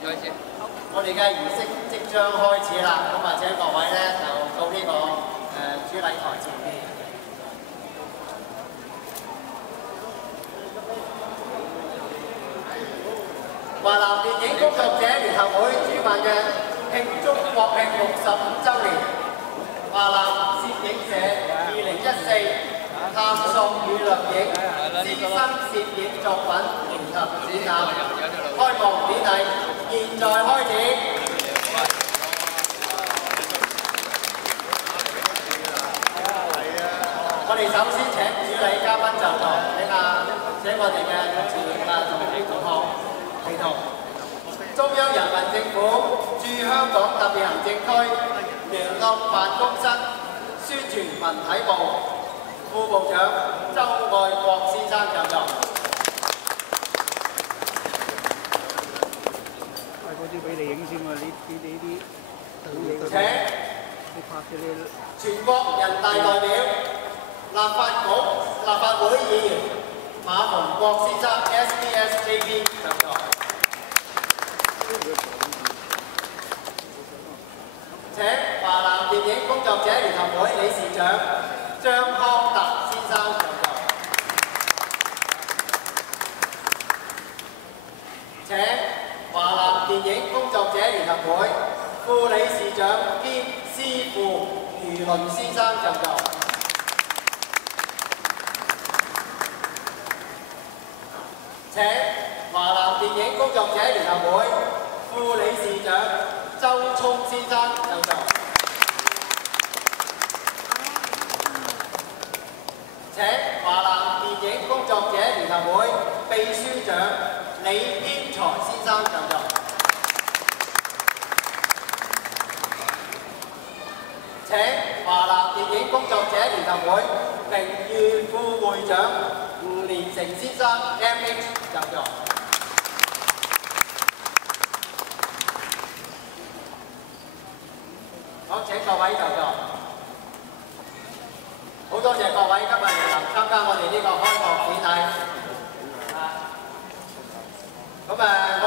我哋嘅儀式即將開始啦，咁啊請各位咧就到呢個主禮台前邊。華南電影工作者聯合會主辦嘅慶祝國慶65週年，華南攝影社2014探索與錄影資深攝影作品聯合展覽開幕典禮現在開始。我哋首先請主禮嘉賓就座，請我哋嘅同事同學陪同。中央人民政府駐香港特別行政區聯絡辦公室宣傳文體部副部長周愛國先生就座。嗰啲俾你影先喎，呢啲請全國人大代表、立法會議員馬逢國先生 SBSJB 就座。請華南電影工作者聯合會理事長張康達先生就座。請華南電影工作者聯合會副理事長兼師傅余倫先生就座。請華南電影工作者聯合會副理事長周聰先生就座。請華南電影工作者聯合會秘書長李天才先生就座。請華南電影工作者聯合會名譽副會長吳連成先生 MH 就座。好，請各位就座。好多謝各位今日嚟參加我哋呢個開幕典禮。我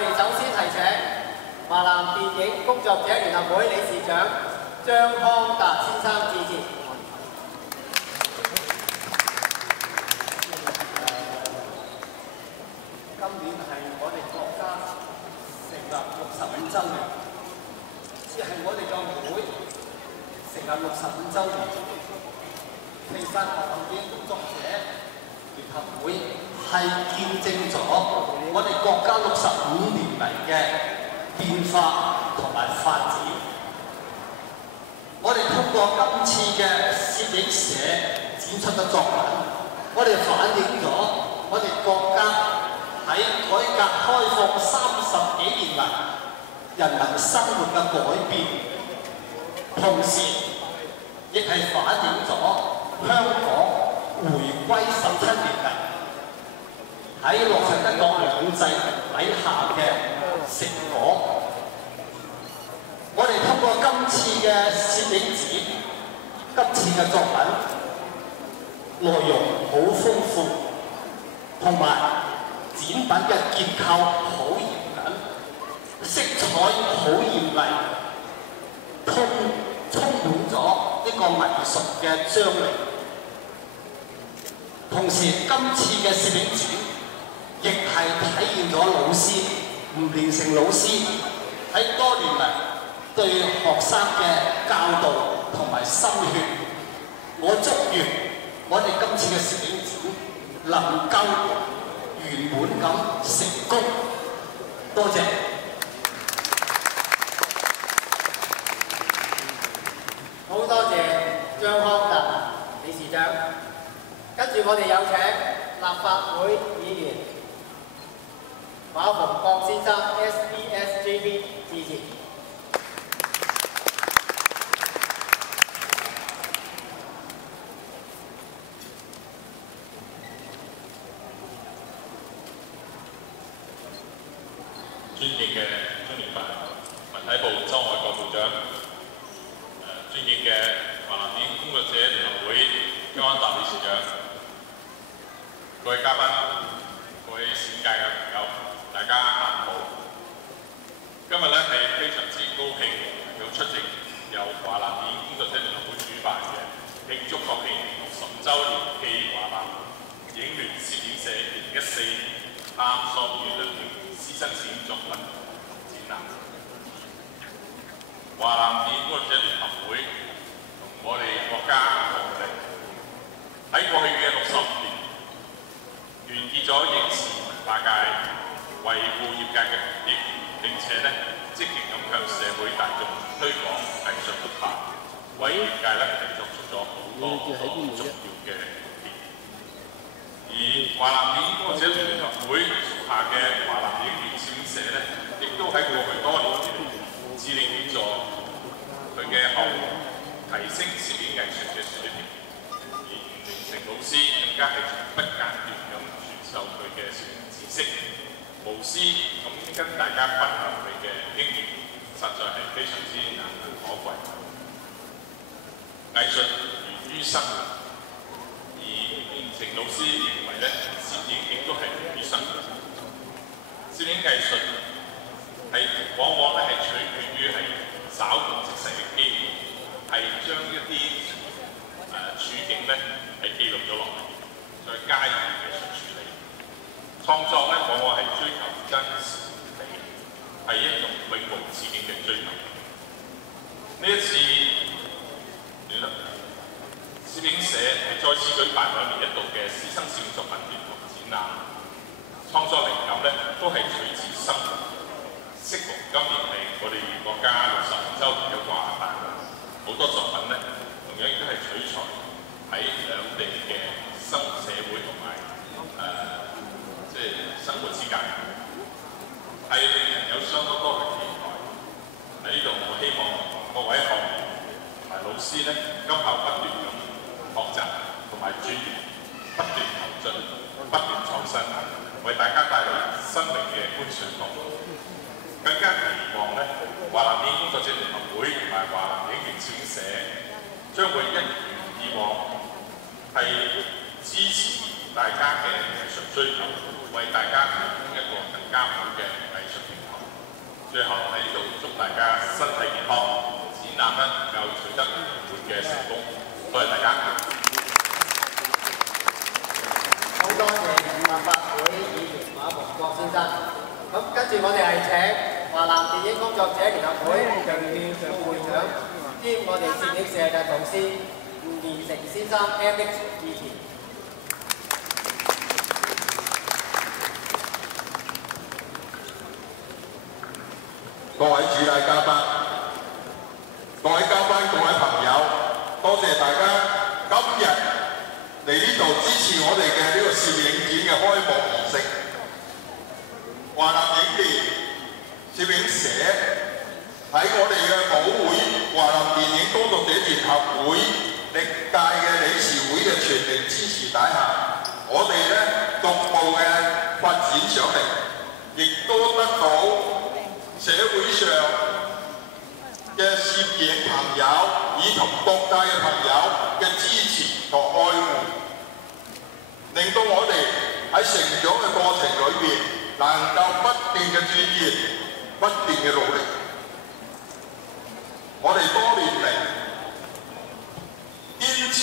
哋首先提請華南電影工作者聯合會理事長張康達先生致辭。今年係我哋國家成立65週年，即係我哋個會成立65週年。其實華南電影工作者聯合會係見證咗我哋國家65年嚟嘅變化同埋發展。我哋通過今次嘅攝影社展出嘅作品，我哋反映咗我哋國家喺改革開放30幾年嚟人民生活嘅改變，同時亦係反映咗香港回歸17年嚟喺落實一國兩制底下嘅成果。我哋通過今次嘅攝影展，今次嘅作品內容好豐富，同埋展品嘅結構好嚴謹，色彩好豔麗，充滿咗呢個藝術嘅張力。同時，今次嘅攝影展亦係體現咗老師吳連成老師喺多年嚟對學生嘅教導同埋心血。我祝願我哋今次嘅攝影展能夠圓滿咁成功。多謝。好多謝張康達理事長。跟住我哋有請立法會議員馬逢國先生 SBSJB 致辭。尊敬嘅中聯辦文體部周愛國部長，尊敬嘅華南電影工作者聯合會張康達理事長，各位嘉賓、各位攝影界嘅朋友，大家下午好。探索月亮嘅師生攝影作品展覽。華南電影工作者聯合會同我哋國家同力喺過去嘅60年，團結咗影視文化界，維護業界嘅權益，並且積極咁向社會大眾推廣藝術文化，為業界係作出咗好多重要嘅貢獻。而華南電影工作者聯合會屬下嘅華南影業攝影社亦都喺過去多年致力協助佢嘅項目提升攝影藝術嘅水平，而吳明成老師更加係不間斷咁傳授佢嘅攝影知識，無私咁跟大家分享佢嘅經驗，實在係非常之難能可貴。藝術源於生活，而吳明成老師認為攝影亦都係源於生活。攝影藝術往往係取決於稍縱即逝嘅機會，係將一啲處境記錄咗落嚟，再加以藝術處理。創作往往係追求真實美，係一種永無止境嘅追求。呢一次攝影社係再次舉辦2年1度嘅師生攝影作品聯合展覽，創作靈感都係取自生活。適逢今年係我哋國家65週年嘅華誕，好多作品同樣亦都係取材喺兩地嘅社會同埋生活之間，係令人有相當多嘅期待。喺呢度，我希望各位學員同埋老師今後不斷咁學習同埋專業，不斷求進，不斷創新，為大家帶來新穎嘅觀賞角度。更加期望華南電影工作者聯合會同埋華南影業攝影社將會一如以往，係支持大家嘅藝術追求，為大家提供一個更加好嘅藝術平台。最後喺呢度祝大家身體健康，展覽能夠取得圓滿嘅成功。多謝大家。好多謝立法會議員馬逢國先生。咁跟住我哋係請華南電影工作者聯合會榮譽副會長兼我哋攝影社嘅導師吳連成先生 MX 致辭。各位主禮嘉賓、各位嘉賓、各位朋友，多謝大家今日嚟呢度支持我哋嘅呢個攝影展嘅開幕儀式。華南影業攝影社喺我哋嘅母會華南電影工作者聯合會歷屆嘅理事會嘅全力支持底下，我哋逐步嘅發展上嚟，亦都得到社會上嘅攝影朋友以及各界嘅朋友嘅支持同愛護，令到我哋喺成長嘅過程裏邊能夠不斷嘅鑽研，不斷嘅努力。我哋多年嚟堅持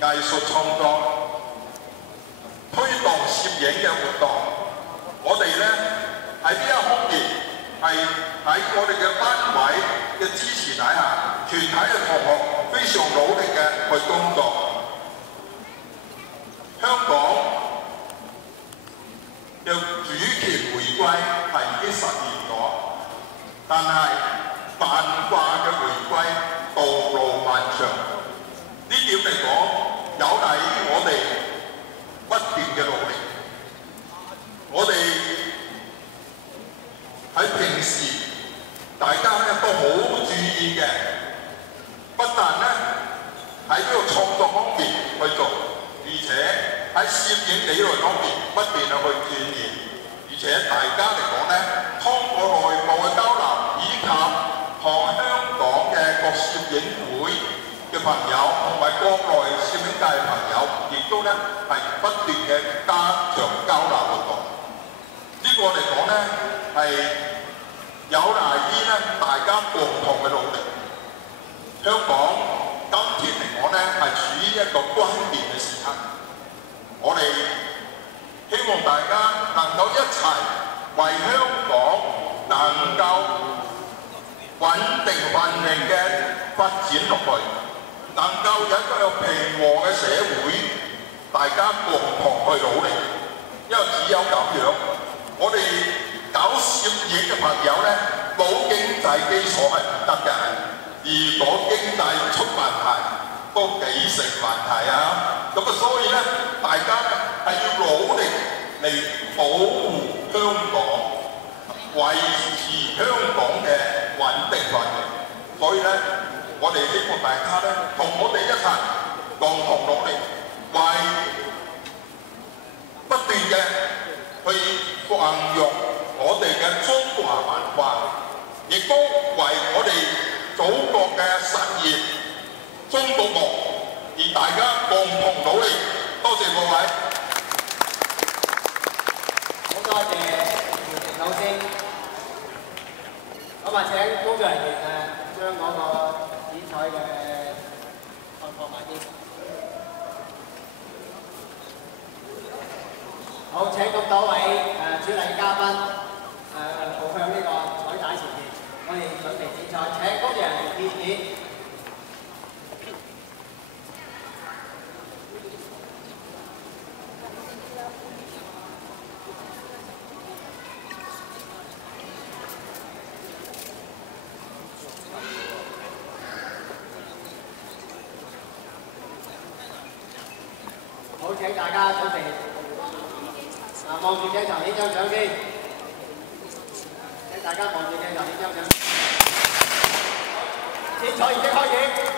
藝術創作，推動攝影嘅活動，我哋喺呢一方面係喺我哋嘅單位嘅支持底下，全體嘅同學非常努力嘅去工作。香港嘅主權回歸係已經實現咗，但係文化嘅回歸道路漫長。呢點嚟講，有賴於我哋不斷嘅努力。我哋喺平時大家都好注意嘅，不但喺呢個創作方面去做，而且喺攝影理論方面不斷去鑽研，而且大家嚟講通過內部嘅交流，以及同香港嘅各攝影會嘅朋友同埋國內攝影界嘅朋友，亦都係不斷嘅加強交流活動。呢個嚟講係有賴於大家共同嘅努力。香港今天嚟講係處於一個關鍵嘅時刻，我哋希望大家能夠一齊為香港能夠穩定繁榮嘅發展落去，能夠有一個平和嘅社會，大家共同去努力，因為只有咁樣，我哋搞攝影嘅朋友咧，冇經濟基礎係唔得嘅。如果經濟出問題，都幾成問題啊！咁啊，所以咧，大家係要努力嚟保護香港，維持香港嘅穩定繁榮。所以咧，我哋希望大家咧，同我哋一齊共同努力，為不斷嘅去弘揚我哋嘅中華文化，亦都為我哋祖國嘅實現中國夢，而大家共同努力。多謝各位。好多謝姚婷老師。咁啊，請工作人員將嗰個剪彩嘅放埋啲。好，請咁多位主禮嘉賓步向呢個彩帶前面，我哋準備剪彩。請工作人員結業。好，請大家準備望住鏡頭呢張相先，請大家望住鏡頭呢張相。剪彩已經開始。